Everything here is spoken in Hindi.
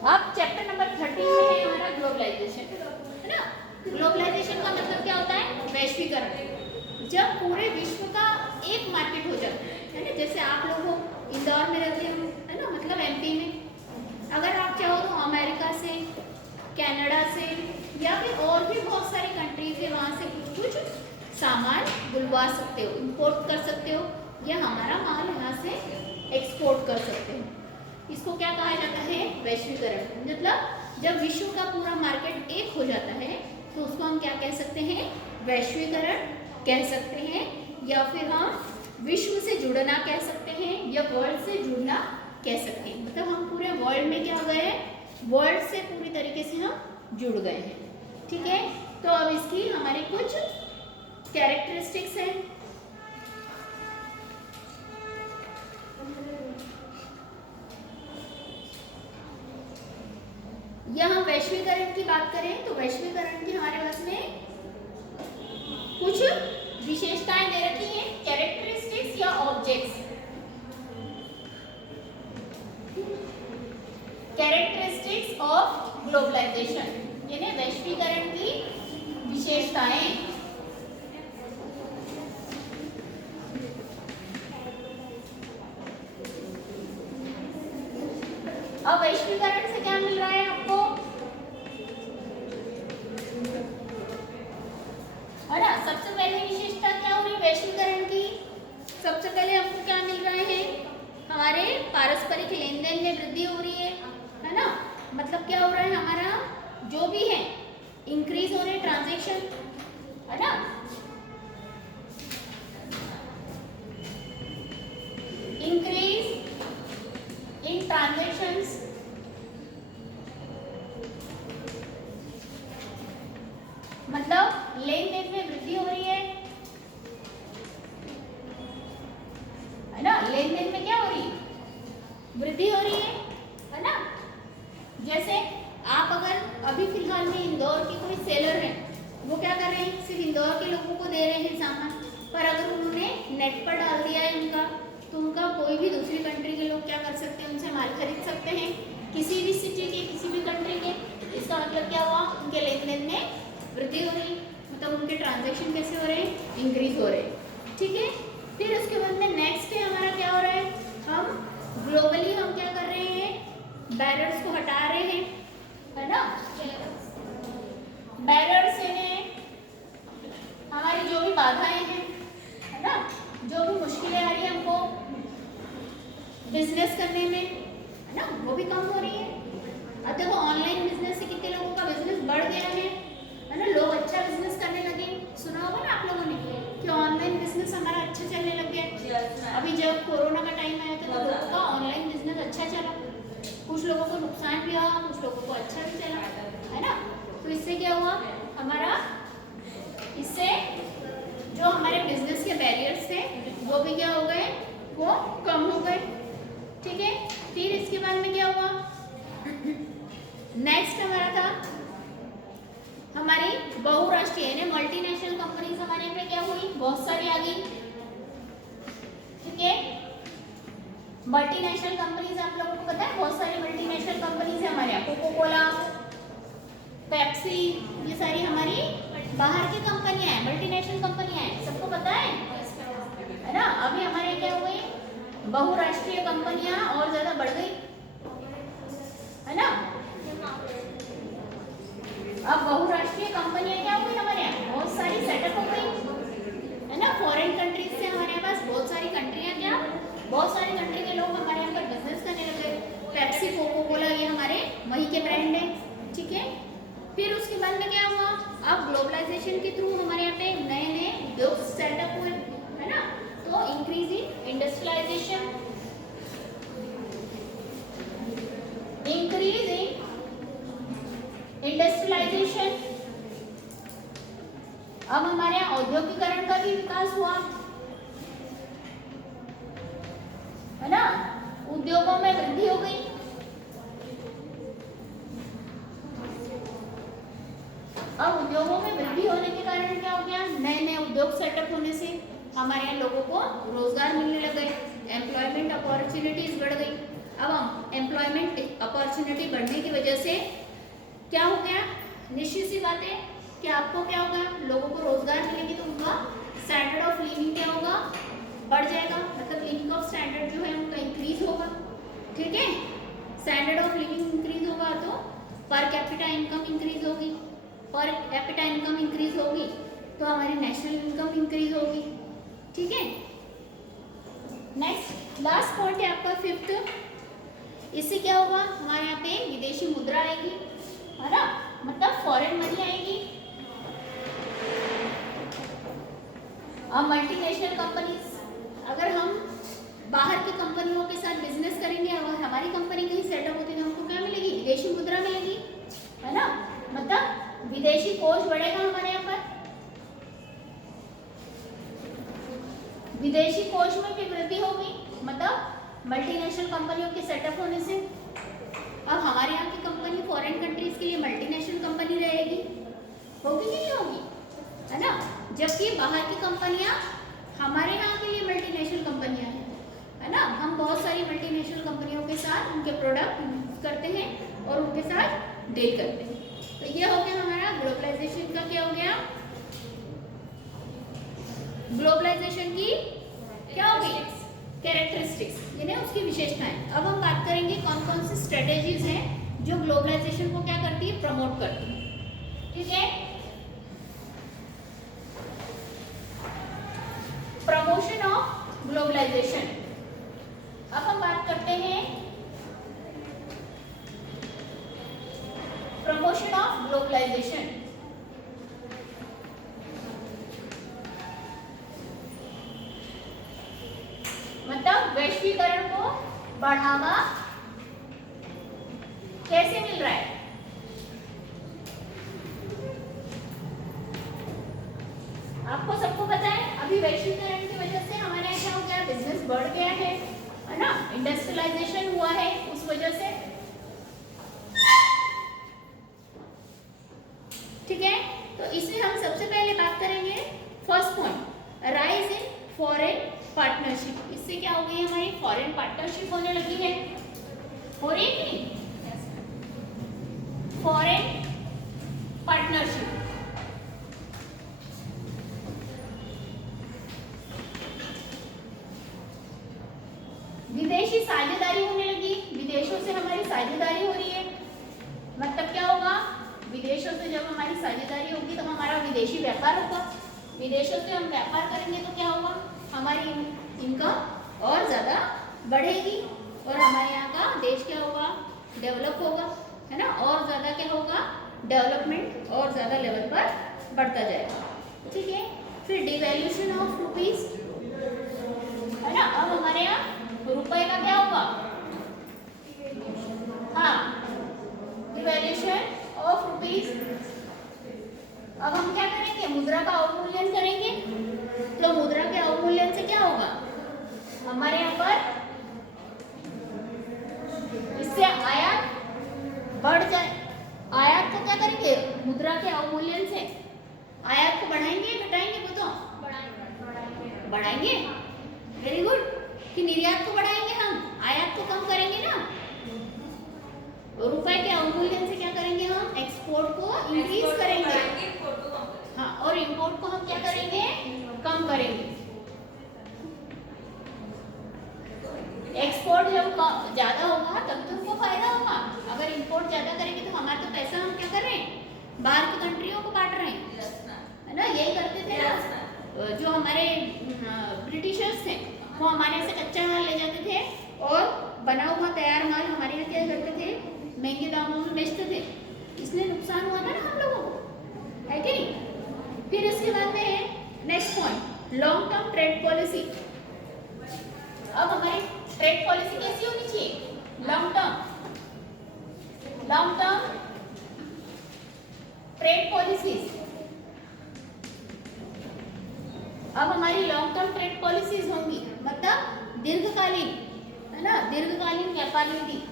अब चैप्टर नंबर 13 में है हमारा ग्लोबलाइजेशन, है ना। ग्लोबलाइजेशन का मतलब क्या होता है? वैश्वीकरण। जब पूरे विश्व का एक मार्केट हो जाता है ना, जैसे आप लोग हो इंदौर में रहते हो, है ना, मतलब एमपी में, अगर आप चाहो तो अमेरिका से, कनाडा से या फिर और भी बहुत सारी कंट्रीज है, वहाँ से कुछ सामान बुलवा सकते हो, इंपोर्ट कर सकते हो, या हमारा माल यहाँ से एक्सपोर्ट कर सकते हो। इसको क्या कहा जाता है? वैश्वीकरण। मतलब जब विश्व का पूरा मार्केट एक हो जाता है तो उसको हम क्या कह सकते हैं? वैश्वीकरण कह सकते हैं, या फिर हम विश्व से जुड़ना कह सकते हैं, या वर्ल्ड से जुड़ना कह सकते हैं। मतलब हम पूरे वर्ल्ड में क्या हो गए हैं? वर्ल्ड से पूरी तरीके से हम जुड़ गए हैं। ठीक है, तो अब इसकी हमारे कुछ कैरेक्टरिस्टिक्स हैं। यहाँ वैश्वीकरण की बात करें तो वैश्वीकरण की हमारे पास में कुछ विशेषताएं दे रखी हैं, कैरेक्टरिस्टिक्स या ऑब्जेक्ट्स। कैरेक्टरिस्टिक्स ऑफ ग्लोबलाइजेशन, यानी वैश्वीकरण की विशेषताएं। अब वैश्वीकरण से क्या मिल रहा है आपको? है ना, सबसे पहले विशेषता क्या हो रही है वैश्वीकरण की? सबसे पहले हमको क्या मिल रहा है? हमारे पारस्परिक लेन देन में वृद्धि हो रही है ना। मतलब क्या हो रहा है? हमारा जो भी है इंक्रीज हो रहे ट्रांजेक्शन, है ना। इंक्रीज इन ट्रांजेक्शंस, मतलब लेन देन में वृद्धि हो रही है ना। लेन देन में क्या हो रही है? वृद्धि हो रही है ना। जैसे आप अगर अभी फिलहाल में इंदौर के कोई सेलर हैं, वो क्या कर रहे हैं? सिर्फ इंदौर के लोगों को दे रहे हैं सामान, पर अगर उन्होंने नेट पर डाल दिया है उनका, तो उनका कोई भी दूसरी कंट्री के लोग क्या कर सकते हैं? उनसे माल खरीद सकते हैं, किसी भी सिटी के, किसी भी कंट्री के। इसका मतलब क्या हुआ? उनके लेन देन में वृद्धि हो रही, मतलब उनके ट्रांजेक्शन कैसे हो रहे हैं? इंक्रीज हो रहे हैं। ठीक है, फिर उसके बाद में नेक्स्ट है हमारा क्या हो रहा है? हम ग्लोबली हम क्या कर रहे हैं? बैरियर्स को हटा रहे हैं, है ना। बैरियर्स हैं हमारी जो भी बाधाएं हैं, है ना, जो भी मुश्किलें आ रही है हमको बिजनेस करने में, है ना, वो भी कम हो रही है। अब देखो ऑनलाइन बिजनेस से कितने लोगों का बिजनेस बढ़ गया है ना। लोग अच्छा बिजनेस करने लगे। सुना होगा ना आप लोगों ने कि ऑनलाइन बिजनेस हमारा अच्छा चलने लग गया। अभी जब कोरोना का टाइम आया था तो लोगों का ऑनलाइन बिजनेस अच्छा चला, कुछ लोगों को नुकसान भी हुआ, कुछ लोगों को अच्छा भी चला, है ना। तो इससे क्या हुआ हमारा? इससे जो हमारे बिजनेस के बैरियर्स थे वो भी क्या हो गए? वो कम हो गए। ठीक है, फिर इसके बाद में क्या हुआ? नेक्स्ट हमारा था हमारी बहुराष्ट्रीय यानी मल्टीनेशनल कंपनीज हमारे यहाँ पे क्या हुई? बहुत सारी आ गई। ठीक है, मल्टीनेशनल कंपनीज आप लोगों को पता है, बहुत सारी मल्टीनेशनल कंपनीज है हमारे यहाँ। कोको कोला, पेप्सी, ये सारी हमारी बाहर की कंपनियां हैं, मल्टीनेशनल कंपनियां हैं, सबको पता है ना। अभी हमारे क्या हो गई? बहुराष्ट्रीय कंपनियां और ज्यादा बढ़ गई, है ना। अब बहुराष्ट्रीय कंपनियां क्या हो गई हमारे यहाँ? बहुत सारी सेटअप हो गई, है ना। फॉरेन कंट्रीज से हमारे पास बहुत सारी कंट्रियां, क्या बहुत सारी कंट्री के लोग हमारे यहाँ पर बिजनेस करने लगे। पेप्सी, कोको कोला ये हमारे वहीं के ब्रांड है। ठीक है, फिर उसके बाद में क्या हुआ? अब ग्लोबलाइजेशन के थ्रू हमारे यहाँ पे नए नए उद्योग सेटअप हुए, है ना। तो increase in industrialisation, increase in industrialisation. अब हमारे यहाँ औद्योगिकरण का भी विकास हुआ, है ना। उद्योगों में वृद्धि हो गई। अब उद्योगों में वृद्धि होने के कारण क्या हो गया? नए नए उद्योग सेटअप होने से हमारे यहाँ लोगों को रोजगार मिलने लग गए, एम्प्लॉयमेंट अपॉर्चुनिटीज बढ़ गई। अब एम्प्लॉयमेंट अपॉर्चुनिटी बढ़ने की वजह से क्या हो गया, निश्चित सी बात है कि आपको क्या होगा, लोगों को रोजगार मिलेगी तो उनका स्टैंडर्ड ऑफ लिविंग क्या होगा, बढ़ जाएगा, मतलब लिविंग ऑफ स्टैंडर्ड जो है उनका इंक्रीज होगा। ठीक है, स्टैंडर्ड ऑफ लिविंग इंक्रीज होगा तो पर कैपिटा इनकम इंक्रीज होगी, पर कैपिटा इनकम इंक्रीज होगी तो हमारी नेशनल इनकम इंक्रीज होगी। ठीक है, नेक्स्ट लास्ट पॉइंट है आपका फिफ्थ, इससे क्या होगा, हमारे यहाँ पे विदेशी मुद्रा आएगी, है ना, मतलब फॉरेन मनी आएगी। अब मल्टीनेशनल कंपनीज, अगर हम बाहर की कंपनियों के साथ बिजनेस करेंगे और हमारी कंपनी कहीं सेटअप होती है तो हमको क्या मिलेगी, विदेशी मुद्रा मिलेगी, है ना, मतलब विदेशी कोष बढ़ेगा हमारे यहाँ पर, विदेशी कोष में भी वृद्धि होगी, मतलब मल्टीनेशनल कंपनियों के सेटअप होने से। अब हमारे यहाँ की कंपनी फॉरेन कंट्रीज के लिए मल्टीनेशनल कंपनी रहेगी, होगी कि नहीं होगी, है ना, जबकि बाहर की कंपनियां हमारे यहाँ के लिए मल्टीनेशनल कंपनियां हैं, है ना, हम बहुत सारी मल्टीनेशनल कंपनियों के साथ उनके प्रोडक्ट यूज करते हैं और उनके साथ डील करते हैं। तो ये हो गया हमारा ग्लोबलाइजेशन का, क्या हो गया, ग्लोबलाइजेशन की क्या होगी, कैरेक्टरिस्टिक्स, यानी उसकी विशेषताएं। अब हम बात करेंगे कौन कौन सी स्ट्रेटेजीज हैं जो ग्लोबलाइजेशन को क्या करती है, प्रमोट करती है। ठीक है, प्रमोशन ऑफ ग्लोबलाइजेशन। अब हम बात करते हैं प्रमोशन ऑफ ग्लोबलाइजेशन। मतलब वैश्वीकरण को बढ़ावा कैसे मिल रहा है, आपको सबको पता है, अभी वैश्वीकरण की वजह से हमारे यहाँ क्या हो गया, बिजनेस बढ़ गया है ना, इंडस्ट्रियलाइजेशन हुआ है उस वजह से। ठीक है, तो इसमें हम सबसे पहले बात करेंगे first point, rise in foreign partnership. इससे क्या हो गई, हमारी फॉरेन पार्टनरशिप होने लगी है, हो रही है कि फॉरेन पार्टनरशिप, विदेशी साझेदारी होने लगी, विदेशों से हमारी साझेदारी हो रही है, मतलब क्या होगा, विदेशों से जब हमारी साझेदारी होगी तो हमारा विदेशी व्यापार होगा, विदेशों से हम व्यापार करेंगे तो क्या होगा, हमारी इनकम और ज़्यादा बढ़ेगी और हमारे यहाँ का देश क्या होगा, डेवलप होगा, है ना, और ज़्यादा क्या होगा, डेवलपमेंट और ज़्यादा लेवल पर बढ़ता जाएगा। ठीक है, फिर डिवैल्यूशन ऑफ रुपीस, है ना, अब हमारे यहाँ रुपए का क्या होगा, हाँ, डिवैल्यूशन ऑफ रुपीस। अब हम क्या करेंगे, मुद्रा का अवमूल्यन करेंगे, तो मुद्रा के अवमूल्यन से क्या होगा, हमारे यहाँ पर इससे आयात बढ़ जाए, आयात को क्या करेंगे, मुद्रा के अवमूल्यन से आयात को बढ़ाएंगे, घटाएंगे, बताओ, बढ़ाएंगे, वेरी गुड, कि निर्यात को बढ़ाएंगे, हम आयात को कम करेंगे ना, रुपए के अवमूल्यन से क्या करेंगे, हम एक्सपोर्ट को इंक्रीज करेंगे, हाँ, और इंपोर्ट को हम क्या करेंगे, कम करेंगे। एक्सपोर्ट जब ज्यादा होगा तब तो उनको फायदा होगा, अगर इंपोर्ट ज्यादा करेंगे तो हमारा तो पैसा हम क्या कर रहे हैं, बाहर की कंट्रियों को बांट रहे हैं, है ना, यही करते थे ना, जो हमारे ब्रिटिशर्स थे वो हमारे से कच्चा माल ले जाते थे और बना हुआ तैयार माल हमारे यहाँ क्या करते थे, महंगे दामों में बेचते थे, इसलिए नुकसान हुआ था ना हम लोगों को, है कि नहीं। फिर इसके बाद में है next point, long term trade policy. अब हमारी ट्रेड पॉलिसी कैसी होनी चाहिए, लॉन्ग टर्म ट्रेड पॉलिसीज। अब हमारी लॉन्ग टर्म ट्रेड पॉलिसीज होंगी, मतलब दीर्घकालीन, है ना, दीर्घकालीन व्यापार नीति,